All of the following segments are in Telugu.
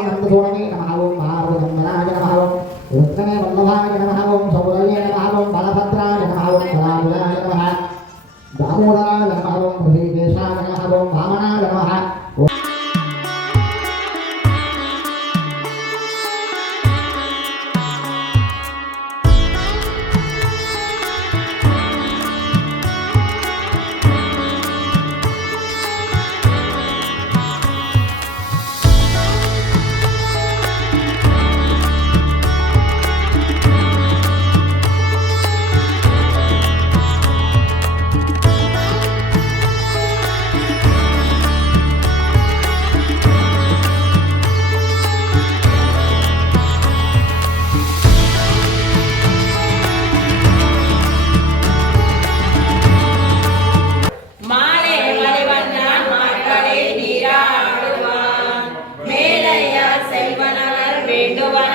నందసూడనే నమః ఓం భారతనందనాయ నమః ఓం రుద్రమే వల్లభాయ నమః ఓం సౌరయ్య నమః ఓం బలభద్రాయ నమః ఓం బలాభుజాయ నమః దామోదరాయ నమః ఓం హృదయదేశాయ నమః ఓం వామనాయ నమః ఓం செல்வனவர்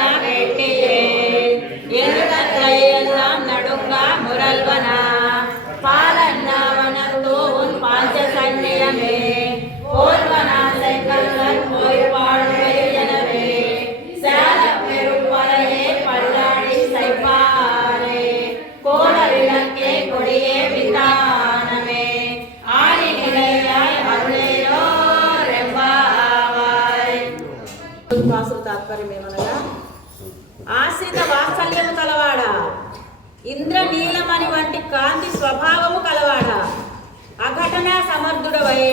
ఆశ్రిత వాత్సల్యము కలవాడ? ఇంద్రనీలమణి వంటి కాంతి స్వభావము కలవాడ? అఘటన సమర్థుడవై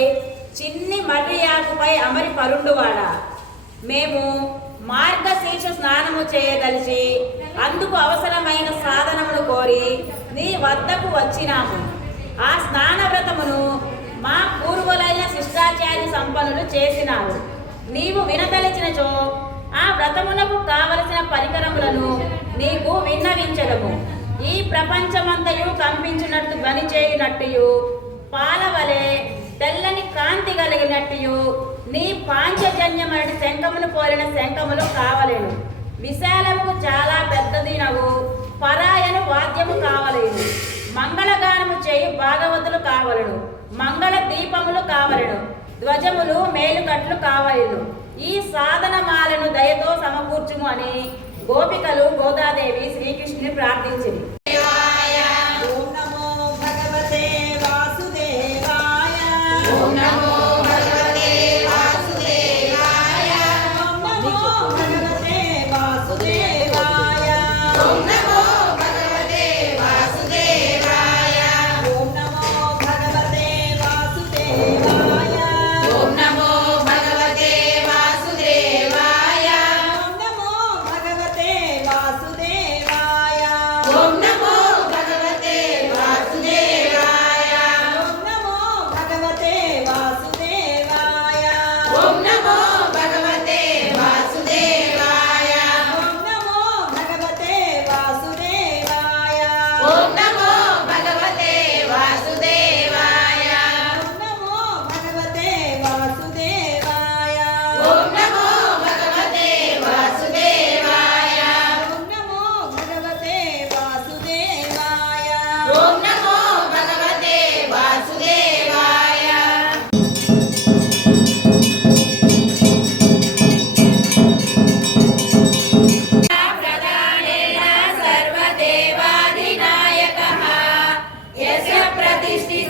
చిన్ని మర్రి ఆకుపై అమరి పరుండువాడ? మేము మార్గశీర్ష స్నానము చేయదలిచి అందుకు అవసరమైన సాధనమును కోరి నీ వద్దకు వచ్చినాము. ఆ స్నాన వ్రతమును మా పూర్వులైన శిష్టాచార్య సంపన్నులు చేసినారు. నీవు వినదలిచినచో ఆ వ్రతమునకు కావలసిన పరికరములను నీకు విన్నవించడము. ఈ ప్రపంచమంతయు కంపించినట్టు ధ్వని చేయునట్టుయు పాలవలే తెల్లని కాంతి కలిగినట్టుయు. నీ పాంచజన్యమైన శంఖమును పోలిన శంఖములు కావలేను విశాలముకు చాలా పెద్దదినవు. పరాయను వాద్యము కావలేను మంగళగానము చేయు భాగవతులు కావలను. మంగళ దీపములు కావలను. ధ్వజములు మేలుకట్లు కావలను. ఈ సాధనమాలను దయతో సమకూర్చుము అని గోపికలు గోదాదేవి శ్రీకృష్ణుని ప్రార్థించింది Christi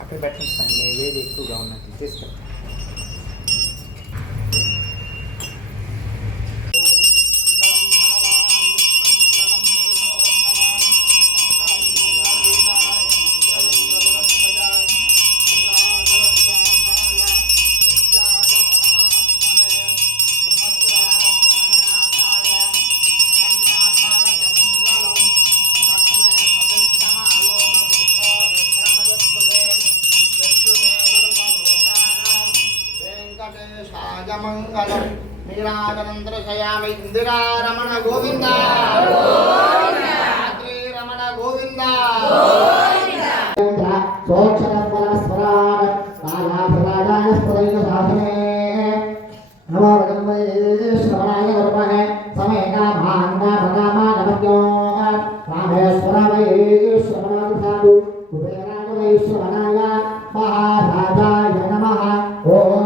అక్కడ పెట్టండి వేడి ఎక్కువగా ఉన్నట్టు తీసుకెళ్తాను రమణ గోవింద. రాత్రి రమణ గోవింద. సోక్షరస్వరాన్ కాలాభిరాజాయ స్ఫురైన సాధనే. నమో భగవతే శ్రవణాయ వర్మహే సమేకా భాంగా భగామా నమస్యో రామేశ్వర వై శ్రవణాయ సాధు కుబేరాయ వై శ్రవణాయ మహారాజాయ నమః. ఓం